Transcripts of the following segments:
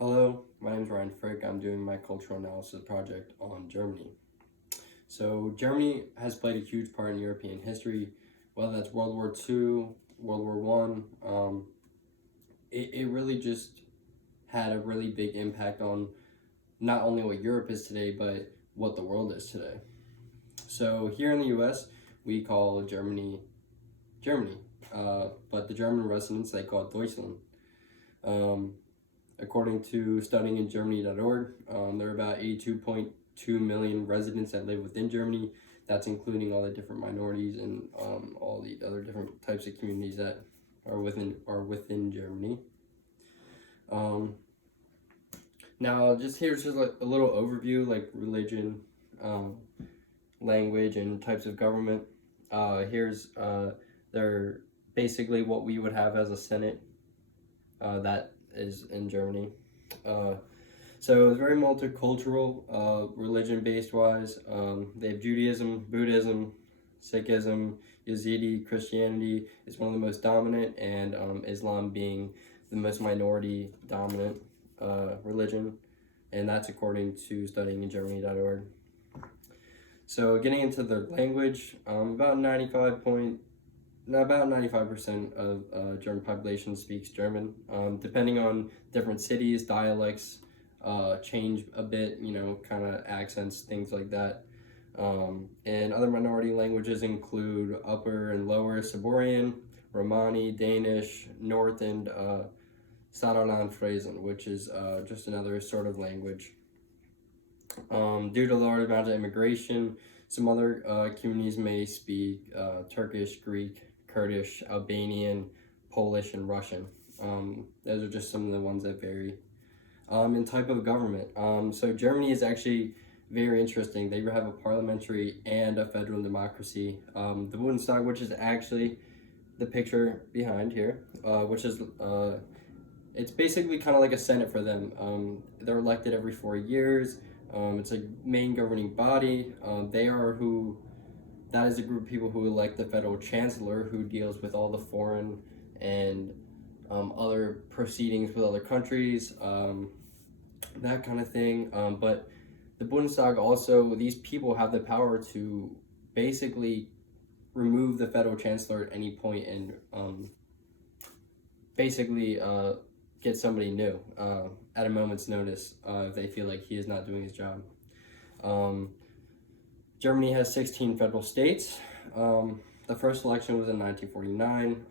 Hello, my name is Ryan Frick. I'm doing my cultural analysis project on Germany. So, Germany has played a huge part in European history, whether that's World War II, World War One. It really just had a really big impact on not only what Europe is today, but what the world is today. So, here in the US, we call Germany Germany, but the German residents, they call it Deutschland. Um, According to studyingermany.org, there are about 82.2 million residents that live within Germany. That's including all the different minorities and all the other different types of communities that are within Germany. Um, Now, here's just like a little overview, like religion, um, language, and types of government. Here's they're basically what we would have as a Senate. That is in Germany. Uh, So it's very multicultural, religion based wise. They have Judaism, Buddhism, Sikhism, Yazidi, Christianity is one of the most dominant, and Islam being the most minority dominant religion, and that's according to studyingermany.org. So getting into the language, about 95% of German population speaks German. Depending on different cities, dialects change a bit, kind of accents, things like that. And other minority languages include Upper and Lower Siberian, Romani, Danish, North and Saterland-Frisian, which is just another sort of language. Due to large amounts of immigration, some other communities may speak Turkish, Greek, Kurdish, Albanian, Polish, and Russian. Those are just some of the ones that vary. And type of government. So Germany is actually very interesting. They have a parliamentary and a federal democracy. The Bundestag, which is actually the picture behind here, which is it's basically kind of like a Senate for them. They're elected every 4 years. It's a main governing body. That is a group of people who elect the federal chancellor, who deals with all the foreign and other proceedings with other countries, that kind of thing. But the Bundestag also, these people have the power to basically remove the federal chancellor at any point and basically get somebody new at a moment's notice if they feel like he is not doing his job. Germany has 16 federal states. The first election was in 1949,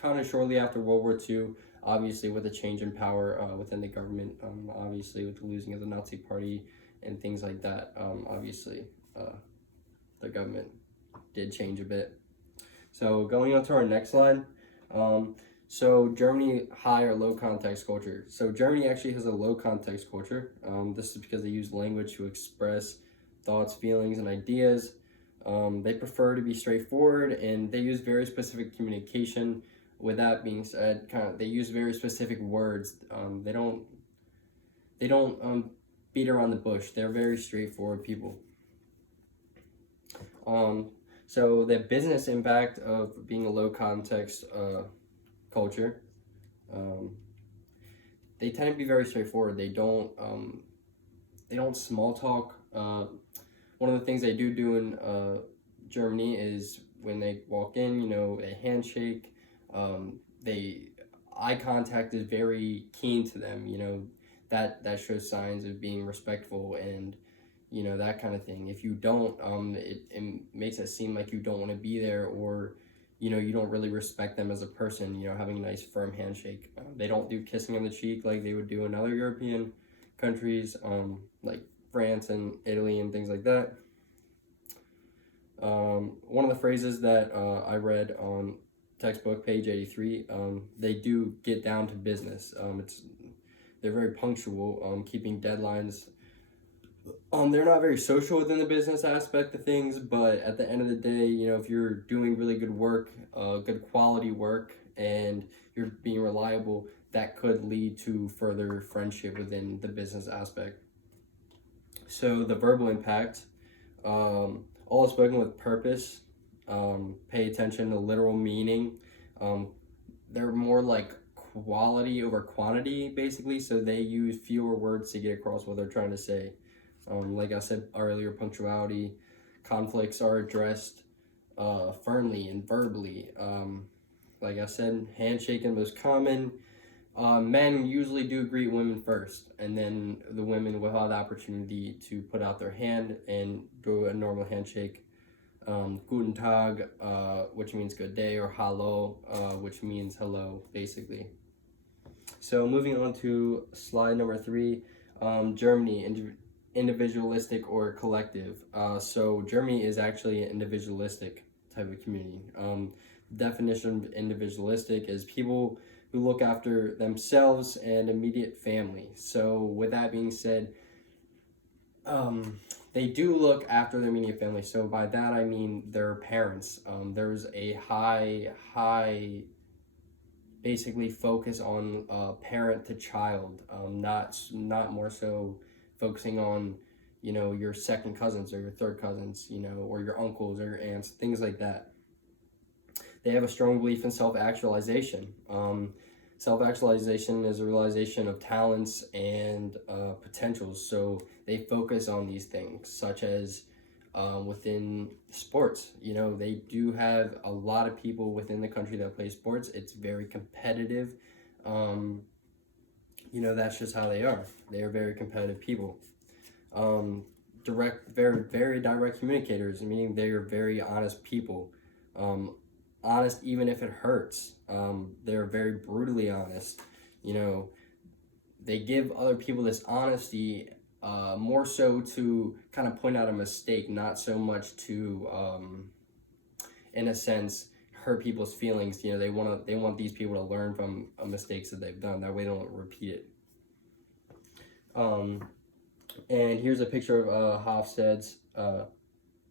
kind of shortly after World War II, obviously with a change in power within the government, obviously with the losing of the Nazi Party and things like that. Obviously, the government did change a bit. So going on to our next slide. So Germany, high or low context culture. So Germany actually has a low context culture. This is because they use language to express thoughts, feelings, and ideas. They prefer to be straightforward, and they use very specific communication. With that being said, they use very specific words. They don't beat around the bush. They're very straightforward people. So the business impact of being a low context culture, they tend to be very straightforward. They don't small talk. One of the things they do in Germany is when they walk in, a handshake. Eye contact is very keen to them. That shows signs of being respectful and that kind of thing. If you don't, it makes it seem like you don't want to be there, or you don't really respect them as a person. Having a nice firm handshake. They don't do kissing on the cheek like they would do in other European countries, like France and Italy and things like that. One of the phrases that I read on textbook page 83, they do get down to business. They're very punctual, keeping deadlines. They're not very social within the business aspect of things, but at the end of the day, if you're doing really good work, good quality work, and you're being reliable, that could lead to further friendship within the business aspect. So the verbal impact, all is spoken with purpose. Pay attention to literal meaning. They're more like quality over quantity, basically. So they use fewer words to get across what they're trying to say. Like I said earlier, punctuality, conflicts are addressed firmly and verbally. Like I said, handshaking most common. Men usually do greet women first, and then the women will have the opportunity to put out their hand and do a normal handshake. Guten Tag, which means good day, or Hallo, which means hello, basically. So moving on to slide number 3, Germany, individualistic or collective. So Germany is actually an individualistic type of community. Definition of individualistic is people who look after themselves and immediate family. So with that being said, they do look after their immediate family. So by that I mean their parents. There's a high basically focus on parent to child, not more so focusing on, you know, your second cousins or your third cousins, you know, or your uncles or your aunts, things like that. They have a strong belief in self-actualization. Self-actualization is a realization of talents and potentials. So they focus on these things, such as within sports. You know, they do have a lot of people within the country that play sports. It's very competitive. You know, that's just how they are. They are very competitive people. Very direct communicators, meaning they are very honest people. Honest even if it hurts. They're very brutally honest. You know, they give other people this honesty more so to kind of point out a mistake, not so much to, in a sense, hurt people's feelings. You know, they want these people to learn from mistakes that they've done. That way they don't repeat it. And here's a picture of Hofstede's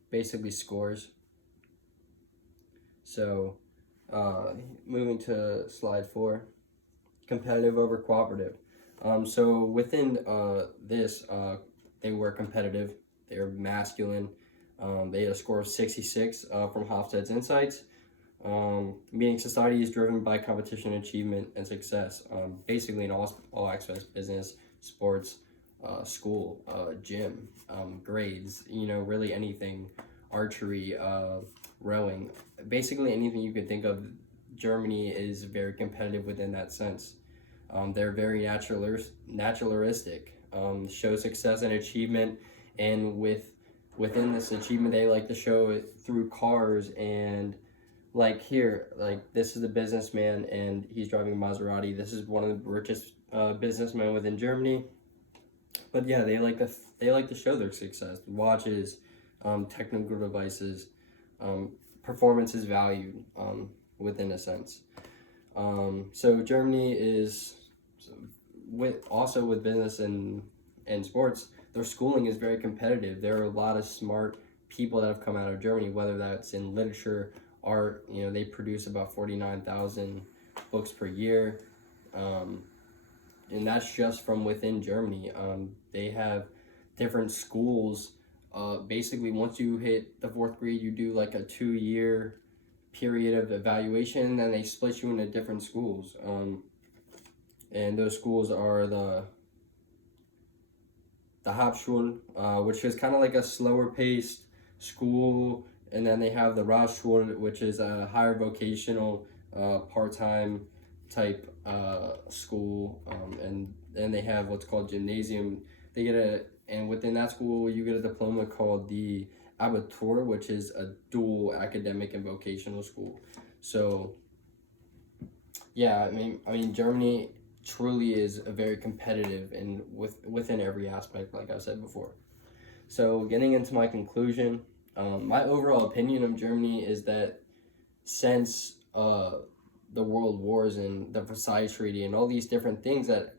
basically scores. So, moving to slide 4, competitive over cooperative. So within this, they were competitive. They were masculine. They had a score of 66 from Hofstede's Insights. Meaning society is driven by competition, achievement, and success. Basically in all aspects: business, sports, school, gym, grades. You know, really anything, archery, rowing, basically anything you could think of. Germany is very competitive within that sense. They're very naturalistic, show success and achievement, and within this achievement they like to show it through cars. And like here, like this is a businessman and he's driving a Maserati. This is one of the richest businessmen within Germany. But yeah, they like to show their success. Watches, technical devices, performance is valued within a sense. So Germany is with business and sports. Their schooling is very competitive. There are a lot of smart people that have come out of Germany, whether that's in literature, art. You know, they produce about 49,000 books per year. And that's just from within Germany. They have different schools. Basically, once you hit the 4th grade, you do like a 2-year period of evaluation, and then they split you into different schools. And those schools are the Hauptschule, which is kind of like a slower paced school, and then they have the Realschule, which is a higher vocational, part-time type school, and then they have what's called gymnasium. And within that school you get a diploma called the Abitur, which is a dual academic and vocational school. So yeah, I mean Germany truly is a very competitive and within every aspect, like I said before. So getting into my conclusion, my overall opinion of Germany is that since the world wars and the Versailles Treaty and all these different things that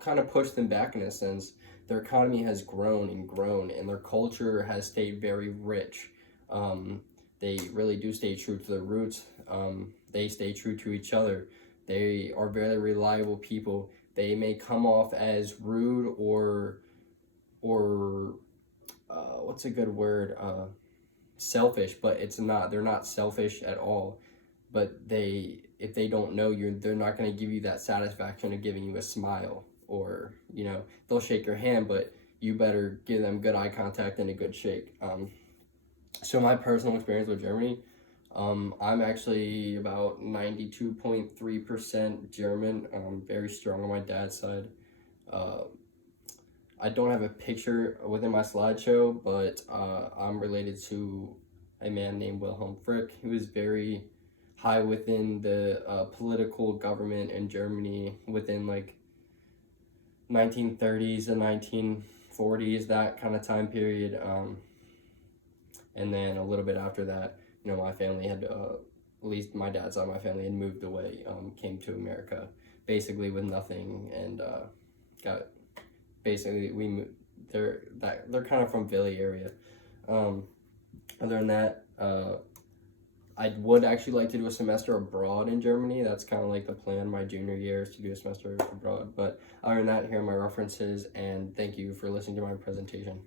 kind of pushed them back in a sense, their economy has grown and grown, and their culture has stayed very rich. They really do stay true to their roots. They stay true to each other. They are very reliable people. They may come off as rude or what's a good word? Selfish, but it's not. They're not selfish at all. But they if they don't know you, they're not going to give you that satisfaction of giving you a smile, or they'll shake your hand, but you better give them good eye contact and a good shake. So my personal experience with Germany, I'm actually about 92.3% German, very strong on my dad's side. I don't have a picture within my slideshow, but I'm related to a man named Wilhelm Frick. He was very high within the political government in Germany within like 1930s and 1940s, that kind of time period. And then a little bit after that, my family had, at least my dad's side of my family, had moved away, came to America, basically with nothing, and got, basically, they're kind of from Philly area. Other than that, I would actually like to do a semester abroad in Germany. That's kind of like the plan. My junior year is to do a semester abroad. But other than that, here are my references, and thank you for listening to my presentation.